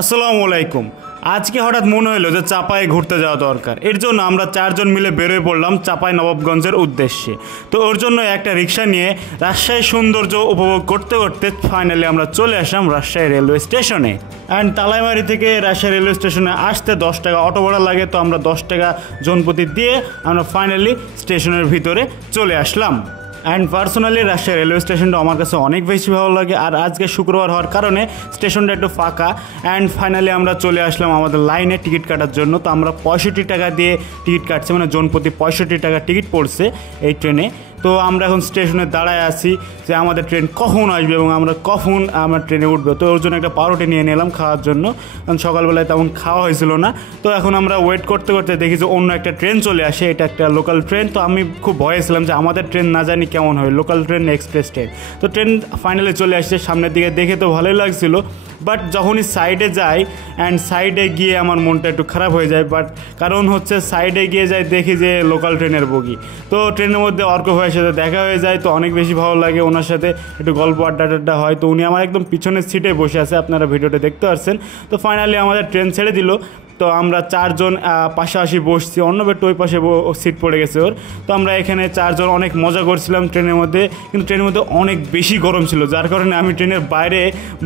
আসসালামু আলাইকুম। আজকে হঠাৎ মনে হলো যে চাপায় ঘুরতে যাওয়া দরকার। এর জন্য আমরা চারজন মিলে বেরোয় পড়লাম চাপাই নবাবগঞ্জের উদ্দেশ্যে। তো ওর জন্য একটা রিক্সা নিয়ে রাজশাহীর সৌন্দর্য উপভোগ করতে করতে ফাইনালি আমরা চলে আসলাম রাজশাহী রেলওয়ে স্টেশনে। অ্যান্ড তালাইমারি থেকে রাজশাহী রেলওয়ে স্টেশনে আসতে 10 টাকা অটো ভাড়া লাগে। তো আমরা 10 টাকা জনপ্রতি দিয়ে আমরা ফাইনালি স্টেশনের ভিতরে চলে আসলাম। অ্যান্ড পার্সোনালি রাজশাহী রেলওয়ে স্টেশনটা আমার কাছে অনেক বেশি ভালো লাগে। আর আজকে শুক্রবার হওয়ার কারণে স্টেশনটা একটু ফাঁকা। অ্যান্ড ফাইনালি আমরা চলে আসলাম আমাদের লাইনে টিকিট কাটার জন্য। তো আমরা 65 টাকা দিয়ে টিকিট কাটছি, মানে জনপ্রতি 65 টাকা টিকিট পড়ছে এই ট্রেনে। তো আমরা এখন স্টেশনে দাঁড়ায় আছি যে আমাদের ট্রেন কখন আসবে এবং আমরা কখন আমরা ট্রেনে উঠবো। তো ওর জন্য একটা পাউরুটি নিয়ে নিলাম খাওয়ার জন্য, কারণ সকালবেলায় তেমন খাওয়া হয়েছিল না। তো এখন আমরা ওয়েট করতে করতে দেখি যে অন্য একটা ট্রেন চলে আসে, এটা একটা লোকাল ট্রেন। তো আমি খুব ভয়ে ছিলাম যে আমাদের ট্রেন না জানি কেমন হয়, লোকাল ট্রেন এক্সপ্রেস ট্রেন। তো ট্রেন ফাইনালি চলে আসছে, সামনের দিকে দেখে তো ভালোই লাগছিল। বাট যখনই সাইডে যাই অ্যান্ড সাইডে গিয়ে আমার মনটা একটু খারাপ হয়ে যায়। বাট কারণ হচ্ছে সাইডে গিয়ে যাই দেখি যে লোকাল ট্রেনের বগি। তো ট্রেনের মধ্যে অর্ক ভাইয়ের সাথে দেখা হয়ে যায়, তো অনেক বেশি ভালো লাগে। ওনার সাথে একটু গল্প আড্ডা হয়। তো উনি আমার একদম পিছনের সিটে বসে আছে, আপনারা ভিডিওটা দেখতে পাচ্ছেন। তো ফাইনালি আমাদের ট্রেন ছেড়ে দিল। তো আমরা চারজন পাশাপাশি বসছি, অন্য বেড ওই পাশে সিট পড়ে গেছে ওর। তো আমরা এখানে চারজন অনেক মজা করছিলাম ট্রেনের মধ্যে, কিন্তু ট্রেনের মধ্যে অনেক বেশি গরম ছিল, যার কারণে আমি ট্রেনের বাইরে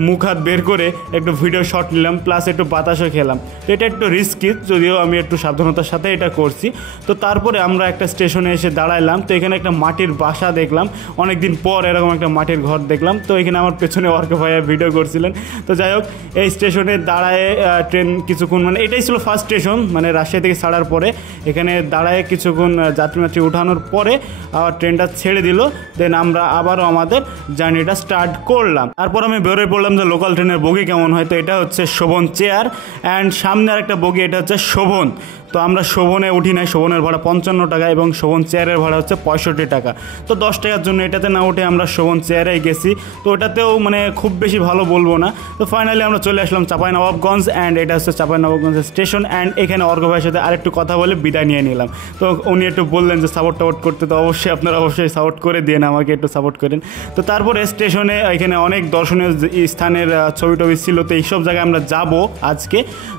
মুখ হাত বের করে একটু ভিডিও শট নিলাম, প্লাস একটু বাতাসও খেলাম। তো এটা একটু রিস্কি, যদিও আমি একটু সাবধানতার সাথে এটা করছি। তো তারপরে আমরা একটা স্টেশনে এসে দাঁড়াইলাম। তো এখানে একটা মাটির বাসা দেখলাম, অনেকদিন পর এরকম একটা মাটির ঘর দেখলাম। তো এখানে আমার পেছনে অর্ক ভাইয়া ভিডিও করছিলেন। তো যাই হোক, এই স্টেশনে দাঁড়ায় ট্রেন কিছুক্ষণ, মানে এটাই ছিল ফার্স্ট স্টেশন, মানে রাজশাহী থেকে ছাড়ার পরে এখানে দাঁড়ায় কিছুক্ষণ যাত্রী উঠানোর পরে আবার ট্রেনটা ছেড়ে দিল। দেন আমরা আবারও আমাদের জার্নিটা স্টার্ট করলাম। তারপর আমি বেরোয় পড়লাম যে লোকাল ট্রেনের বগি কেমন হয়। তো এটা হচ্ছে শোভন চেয়ার, অ্যান্ড সামনে আরেকটা বগি, এটা হচ্ছে শোভন। তো আমরা শোভনে উঠি নাই, শোভনের ভাড়া 55 টাকা এবং শোভন চেয়ারের ভাড়া হচ্ছে 65 টাকা। তো 10 টাকার জন্য এটাতে না উঠে আমরা শোভন চেয়ারে গেছি। তো ওটাতেও মানে খুব বেশি ভালো বলবো না। তো ফাইনালি আমরা চলে আসলাম চাপাই নবাবগঞ্জ, অ্যান্ড এটা হচ্ছে চাপাই নবাবগঞ্জের স্টেশন। অ্যান্ড এখানে অর্ক ভাইয়ের সাথে আরেকটু কথা বলে বিদায় নিয়ে নিলাম। তো উনি একটু বললেন যে সাপোর্ট করতে, তো অবশ্যই আপনারা অবশ্যই সাপোর্ট করে দিন, আমাকে একটু সাপোর্ট করেন। তো তারপরে স্টেশনে এখানে অনেক দর্শনীয় স্থানের ছবি ছিল। তো এইসব জায়গায় আমরা যাব আজকে।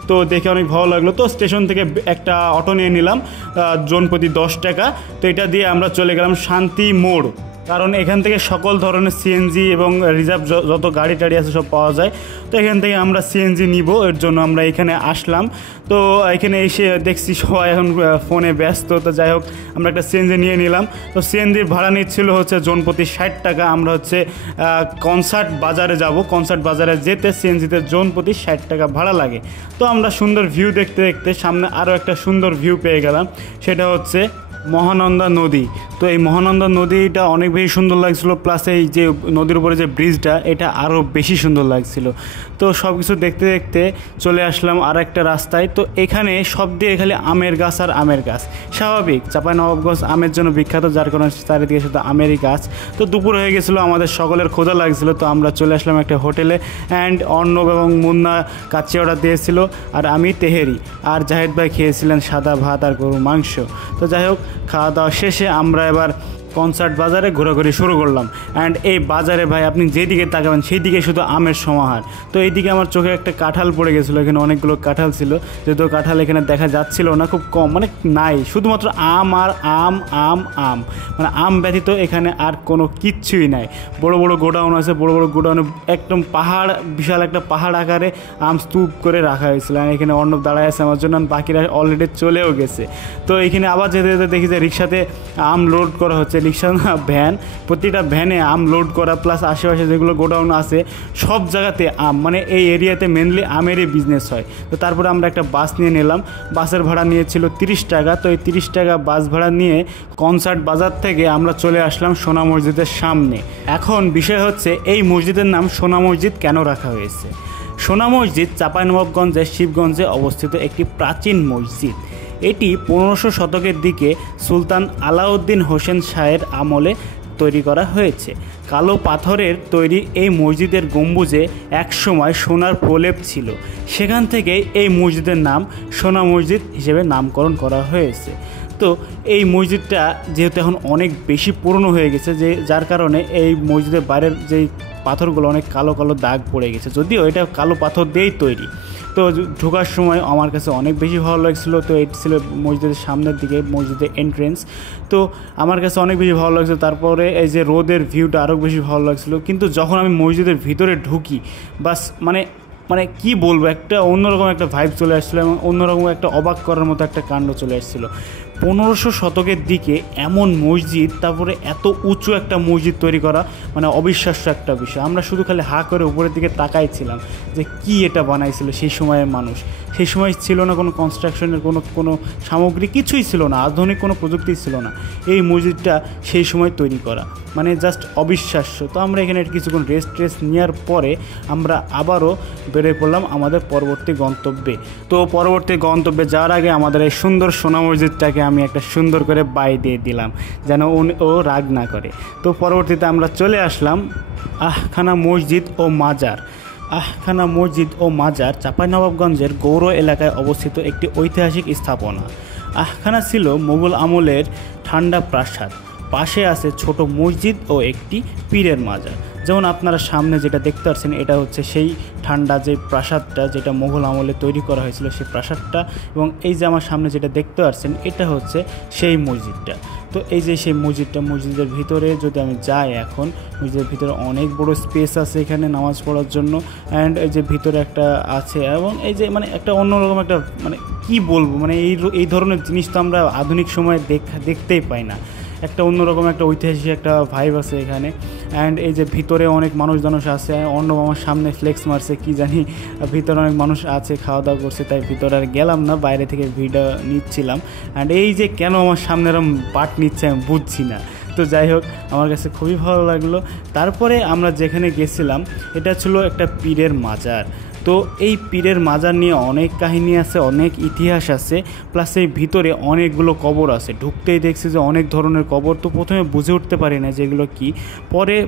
তো দেখে অনেক ভালো লাগলো। তো স্টেশন থেকে একটা অটো নিয়ে নিলাম জনপ্রতি 10 টাকা। তো এটা দিয়ে আমরা চলে গেলাম শান্তি মোড়, কারণ এখান থেকে সকল ধরনের সিএনজি এবং রিজার্ভ যত গাড়ি টাড়ি আছে সব পাওয়া যায়। তো এখান থেকে আমরা সিএনজি নিব, এর জন্য আমরা এখানে আসলাম। তো এখানে এসে দেখছি সবাই এখন ফোনে ব্যস্ত। তো যাই হোক, আমরা একটা সিএনজি নিয়ে নিলাম। তো সিএনজির ভাড়া নিচ্ছিল হচ্ছে জনপ্রতি 60 টাকা। আমরা হচ্ছে কনসার্ট বাজারে যাব, কনসার্ট বাজারে যেতে সিএনজিতে জনপ্রতি 60 টাকা ভাড়া লাগে। তো আমরা সুন্দর ভিউ দেখতে দেখতে সামনে আরও একটা সুন্দর ভিউ পেয়ে গেলাম, সেটা হচ্ছে মহানন্দা নদী। তো এই মহানন্দা নদীটা অনেক বেশি সুন্দর লাগছিলো, প্লাস এই যে নদীর উপরে যে ব্রিজটা, এটা আরও বেশি সুন্দর লাগছিল। তো সব কিছু দেখতে দেখতে চলে আসলাম আর একটা রাস্তায়। তো এখানে সব দিয়ে খালি আমের গাছ আর আমের গাছ। স্বাভাবিক, চাঁপাইনবাবগঞ্জ আমের জন্য বিখ্যাত, যার কারণে চারিদিকে শুধু আমেরই গাছ। তো দুপুর হয়ে গেছিলো, আমাদের সকলের ক্ষুধা লাগছিল। তো আমরা চলে আসলাম একটা হোটেলে, অ্যান্ড অর্ণব এবং মুন্না কাচ্চি অর্ডার দিয়েছিল, আর আমি তেহেরি, আর জাহিদ ভাই খেয়েছিলেন সাদা ভাত আর গরুর মাংস। তো যাই হোক, খাওয়া দাওয়া শেষে আমরা এবার কনসার্ট বাজারে ঘোরাঘুরি শুরু করলাম। অ্যান্ড এই বাজারে ভাই আপনি যেদিকে তাকাবেন সেই দিকে শুধু আমের সমাহার। তো এইদিকে আমার চোখে একটা কাঁঠাল পড়ে গেছিলো, এখানে অনেকগুলো কাঁঠাল ছিল, যেহেতু কাঁঠাল এখানে দেখা যাচ্ছিল না, খুব কম, মানে নাই, শুধুমাত্র আম আর আম আম আম, মানে আম ব্যতীত এখানে আর কোনো কিচ্ছুই নাই। বড় বড় গোডাউন আছে, বড় বড় গোডাউনে একদম পাহাড়, বিশাল একটা পাহাড় আকারে আম স্তূপ করে রাখা হয়েছিল। এখানে অর্ণব দাঁড়ায় আছে আমার জন্য, বাকিরা অলরেডি চলেও গেছে। তো এখানে আবার যেতে যেতে দেখি যে রিক্সাতে আম লোড করা হচ্ছে, রিক্সা না ভ্যান, প্রতিটা ভ্যানে আম লোড করা, প্লাস আশেপাশে যেগুলো গোডাউন আছে সব জায়গাতে আম, মানে এই এরিয়াতে মেনলি আমেরই বিজনেস হয়। তো তারপরে আমরা একটা বাস নিয়ে নিলাম, বাসের ভাড়া নিয়েছিল 30 টাকা। তো এই 30 টাকা বাস ভাড়া নিয়ে কনসার্ট বাজার থেকে আমরা চলে আসলাম সোনা মসজিদের সামনে। এখন বিষয় হচ্ছে এই মসজিদের নাম সোনা মসজিদ কেন রাখা হয়েছে। সোনা মসজিদ চাঁপাইনবাবগঞ্জের শিবগঞ্জে অবস্থিত একটি প্রাচীন মসজিদ। এটি 1500 শতকের দিকে সুলতান আলাউদ্দিন হোসেন শাহের আমলে তৈরি করা হয়েছে। কালো পাথরের তৈরি এই মসজিদের গম্বুজে একসময় সোনার প্রলেপ ছিল। সেখান থেকেই এই মসজিদের নাম সোনা মসজিদ হিসেবে নামকরণ করা হয়েছে। তো এই মসজিদটা যেহেতু এখন অনেক বেশি পুরনো হয়ে গেছে, যার কারণে এই মসজিদের বাইরের যেই পাথরগুলো অনেক কালো কালো দাগ পড়ে গেছে, যদিও এটা কালো পাথর দিয়েই তৈরি। তো ঢোকার সময় আমার কাছে অনেক বেশি ভালো লাগছিলো। তো এটি ছিল মসজিদের সামনের দিকে, মসজিদের এন্ট্রেন্স। তো আমার কাছে অনেক বেশি ভালো লাগছিলো। তারপরে এই যে রোদের ভিউটা আরও বেশি ভালো লাগছিলো। কিন্তু যখন আমি মসজিদের ভিতরে ঢুকি, বাস মানে কি বলবো, একটা অন্যরকম একটা ভাইব চলে আসছিলো এবং অন্যরকম একটা অবাক করার মতো একটা কাণ্ড চলে আসছিলো। 1500 শতকের দিকে এমন মসজিদ, তারপরে এত উঁচু একটা মসজিদ তৈরি করা, মানে অবিশ্বাস্য একটা বিষয়। আমরা শুধু খালি হা করে উপরের দিকে তাকাইছিলাম যে কি এটা বানাইছিল সেই সময়ের মানুষ। সেই সময় ছিল না কোনো কনস্ট্রাকশনের কোনো সামগ্রী, কিছুই ছিল না, আধুনিক কোনো প্রযুক্তি ছিল না। এই মসজিদটা সেই সময় তৈরি করা, মানে জাস্ট অবিশ্বাস্য। তো আমরা এখানে কিছুক্ষণ রেস্ট নেওয়ার পরে আমরা আবারও বেরিয়ে পড়লাম আমাদের পরবর্তী গন্তব্যে। তো পরবর্তী গন্তব্যে যাওয়ার আগে আমাদের এই সুন্দর সোনা মসজিদটাকে আমি একটা সুন্দর করে বাই দিয়ে দিলাম যেন ও রাগ না করে। তো পরবর্তীতে আমরা চলে আসলাম আহখানা মসজিদ ও মাজার। আহখানা মসজিদ ও মাজার চাঁপাইনবাবগঞ্জের গৌর এলাকায় অবস্থিত একটি ঐতিহাসিক স্থাপনা। আহখানা ছিল মোগল আমলের ঠান্ডা প্রাসাদ। পাশে আছে ছোট মসজিদ ও একটি পীরের মাজার। যেমন আপনারা সামনে যেটা দেখতে পাচ্ছেন, এটা হচ্ছে সেই ঠান্ডা যে প্রাসাদটা, যেটা মোগল আমলে তৈরি করা হয়েছিল সেই প্রাসাদটা। এবং এই যে আমার সামনে যেটা দেখতে পাচ্ছেন, এটা হচ্ছে সেই মসজিদটা। তো এই যে সেই মসজিদটা, মসজিদের ভিতরে যদি আমি যাই এখন, মসজিদের ভিতরে অনেক বড় স্পেস আছে এখানে নামাজ পড়ার জন্য। অ্যান্ড এই যে ভিতরে একটা আছে, এবং এই যে মানে একটা অন্যরকম একটা, মানে কি বলবো, মানে এই ধরনের জিনিস তো আমরা আধুনিক সময়ে দেখতেই পাই না। একটা অন্যরকম একটা ঐতিহাসিক একটা ভাইব আছে এখানে। অ্যান্ড এই যে ভিতরে অনেক মানুষ আছে। অর্ণব আমার সামনে ফ্লেক্স মারছে, কি জানি ভিতরে অনেক মানুষ আছে, খাওয়া দাওয়া করছে, তাই ভিতরে আর গেলাম না, বাইরে থেকে ভিডিও নিচ্ছিলাম। অ্যান্ড এই যে কেন আমার সামনে এরকম পাট নিচ্ছে আমি বুঝছি না। তো যাই হোক, আমার কাছে খুবই ভালো লাগলো। তারপরে আমরা যেখানে গেছিলাম, এটা ছিল একটা পীরের মাজার। তো এই পীরের মাজার নিয়ে অনেক কাহিনী আছে, অনেক ইতিহাস আছে, প্লাস এই ভিতরে অনেকগুলো কবর আছে। ঢুকতেই দেখছি যে অনেক ধরনের কবর। তো প্রথমে বুঝে উঠতে পারি না যেগুলো কি,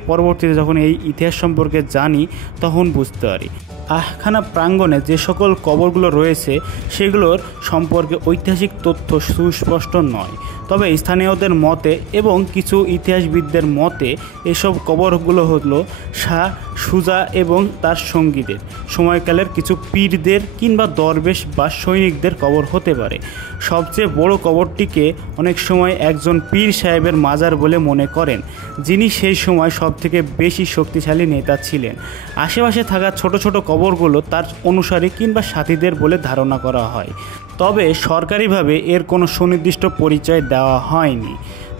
পরবর্তীতে যখন এই ইতিহাস সম্পর্কে জানি তখন বুঝতে পারি। আহখানা প্রাঙ্গণে যে সকল কবরগুলো রয়েছে সেগুলোর সম্পর্কে ঐতিহাসিক তথ্য সুস্পষ্ট নয়, তবে স্থানীয়দের মতে এবং কিছু ইতিহাসবিদদের মতে এসব কবরগুলো হলো শাহ সুজা এবং তার সঙ্গীদের সময়কালের কিছু পীরদের কিংবা দরবেশ বা সৈনিকদের কবর হতে পারে। সবচেয়ে বড় কবরটিকে অনেক সময় একজন পীর সাহেবের মাজার বলে মনে করেন, যিনি সেই সময় সবথেকে বেশি শক্তিশালী নেতা ছিলেন। আশেপাশে থাকা ছোট ছোট কবরগুলো তার অনুসারী কিংবা সাথীদের বলে ধারণা করা হয়, তবে সরকারিভাবে এর কোনো সুনির্দিষ্ট পরিচয় দেওয়া হয়নি।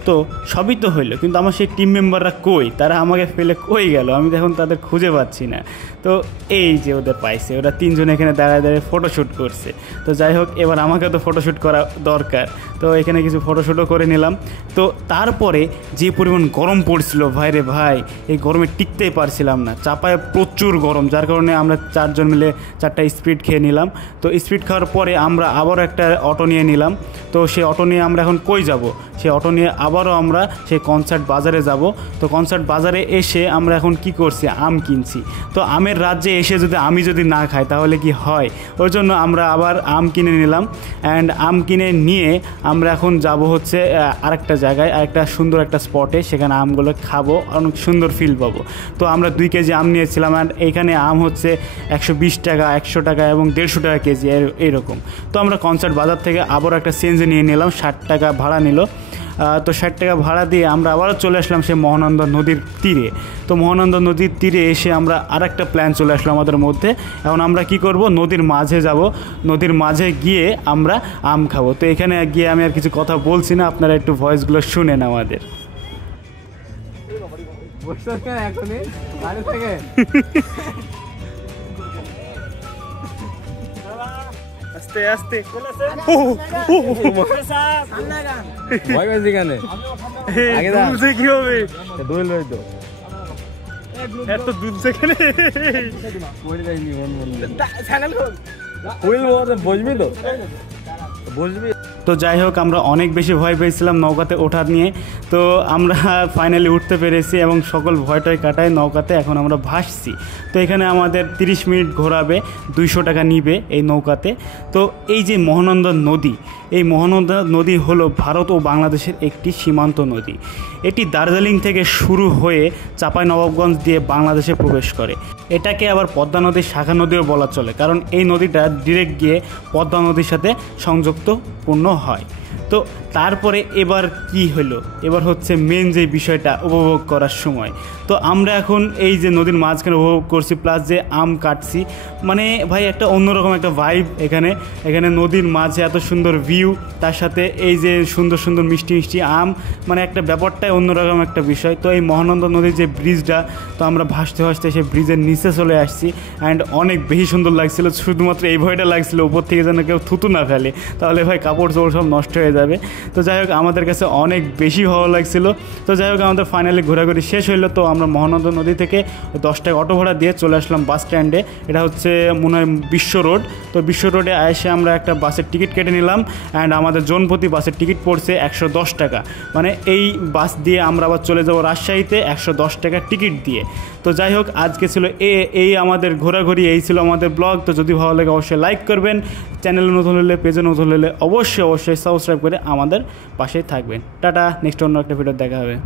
তো সবই তো হইলো, কিন্তু আমার সেই টিম মেম্বাররা কই, তারা আমাকে ফেলে কই গেল, আমি তো এখন তাদের খুঁজে পাচ্ছি না। তো এই যে ওদের পাইছে, ওরা তিনজন এখানে দাঁড়ায় ফটোশ্যুট করছে। তো যাই হোক, এবার আমাকে তো ফটোশ্যুট করা দরকার, তো এখানে কিছু ফটোশ্যুটও করে নিলাম। তো তারপরে যে পরিমাণ গরম পড়ছিল ভাই রে ভাই, এই গরমে টিকতেই পারছিলাম না। চাপায় প্রচুর গরম, যার কারণে আমরা 4 জন মিলে 4টা স্পিড খেয়ে নিলাম। তো স্পিড খাওয়ার পরে আমরা আবারও একটা অটো নিয়ে নিলাম। তো সেই অটো নিয়ে আমরা এখন কই যাব, সেই অটো নিয়ে আবারও আমরা সেই কনসার্ট বাজারে যাব। তো কনসার্ট বাজারে এসে আমরা এখন কি করছি, আম কিনছি। তো আমের রাজ্যে এসে আমি যদি না খাই তাহলে কি হয়, ওই জন্য আমরা আবার আম কিনে নিলাম। অ্যান্ড আম কিনে নিয়ে আমরা এখন যাব হচ্ছে আরেকটা জায়গায়, আরেকটা সুন্দর একটা স্পটে, সেখানে আমগুলো খাবো, অনেক সুন্দর ফিল পাবো। তো আমরা 2 কেজি আম নিয়েছিলাম। অ্যান্ড এইখানে আম হচ্ছে 120 টাকা, 100 টাকা এবং 150 টাকা কেজি এইরকম। তো আমরা কনসার্ট বাজার থেকে আবারও একটা চেঞ্জ নিয়ে নিলাম, 60 টাকা ভাড়া নিল। তো 60 টাকা ভাড়া দিয়ে আমরা আবারও চলে আসলাম সে মহানন্দা নদীর তীরে। তো মহানন্দা নদীর তীরে এসে আমরা আরেকটা প্ল্যান চলে আসলো আমাদের মধ্যে। এখন আমরা কি করব, নদীর মাঝে যাব, নদীর মাঝে গিয়ে আমরা আম খাবো। তো এখানে গিয়ে আমি আর কিছু কথা বলছি না, আপনারা একটু ভয়েসগুলো শুনেন আমাদের। আস্তে আস্তে ভয় পাইছি কেনে, কি হবে দোল হইতো এত দুধ সেখানে বসবি তো বসবি। তো যাই হোক, আমরা অনেক বেশি ভয় পেয়েছিলাম নৌকাতে ওঠা নিয়ে। তো আমরা ফাইনালি উঠতে পেরেছি এবং সকল ভয়টাই কাটায় নৌকাতে এখন আমরা ভাসছি। তো এখানে আমাদের 30 মিনিট ঘোরাবে, 200 টাকা নিবে এই নৌকাতে। তো এই যে মহানন্দা নদী, এই মহানন্দা নদী হলো ভারত ও বাংলাদেশের একটি সীমান্ত নদী। এটি দার্জিলিং থেকে শুরু হয়ে চাঁপাইনবাবগঞ্জ দিয়ে বাংলাদেশে প্রবেশ করে। এটাকে আবার পদ্মা নদীর শাখা নদীও বলা চলে, কারণ এই নদীটা ডিরেক্ট গিয়ে পদ্মা নদীর সাথে সংযুক্তপূর্ণ হয়। তো তারপরে এবার কি হলো, এবার হচ্ছে মেন যে বিষয়টা উপভোগ করার সময়। তো আমরা এখন এই যে নদীর মাঝখানে উপভোগ করছি, প্লাস যে আম কাটছি, মানে ভাই একটা অন্যরকম একটা ভাইব এখানে। এখানে নদীর মাঝে এত সুন্দর ভিউ, তার সাথে এই যে সুন্দর সুন্দর মিষ্টি মিষ্টি আম, মানে একটা ব্যাপারটাই অন্যরকম একটা বিষয়। তো এই মহানন্দা নদীর যে ব্রিজটা, তো আমরা ভাসতে ভাসতে সেই ব্রিজের নিচে চলে আসছি অ্যান্ড অনেক বেশি সুন্দর লাগছিল। শুধুমাত্র এই ভয়টা লাগছিল উপর থেকে যেন কেউ থুতু না ফেলে, তাহলে ভাই কাপড় চোপড় সব নষ্ট হয়ে যাবে। তো যাই হোক, আমাদের কাছে অনেক বেশি ভালো লাগছিল। তো যাই হোক, আমাদের ফাইনালি ঘোরাঘুরি শেষ হইলো। তো আমরা মহানন্দা নদী থেকে 10 টাকা অটো ভাড়া দিয়ে চলে আসলাম বাস স্ট্যান্ডে। এটা হচ্ছে মনে হয় বিশ্ব রোড। তো বিশ্ব রোডে এসে আমরা একটা বাসের টিকিট কেটে নিলাম অ্যান্ড আমাদের জনপ্রতি বাসের টিকিট পড়ছে 110 টাকা। মানে এই বাস দিয়ে আমরা আবার চলে যাবো রাজশাহীতে 110 টাকা টিকিট দিয়ে। তো যাই হোক, আজকে ছিল এই আমাদের ঘোরাঘুরি, এই ছিল আমাদের ব্লগ। তো যদি ভালো লাগে অবশ্যই লাইক করবেন, চ্যানেলে নতুন হলে, পেজে নতুন হলে অবশ্যই সাবস্ক্রাইব করে আমাদের পাশেই থাকবেন। টাটা, নেক্সট অন্য একটা ভিডিও দেখা হবে।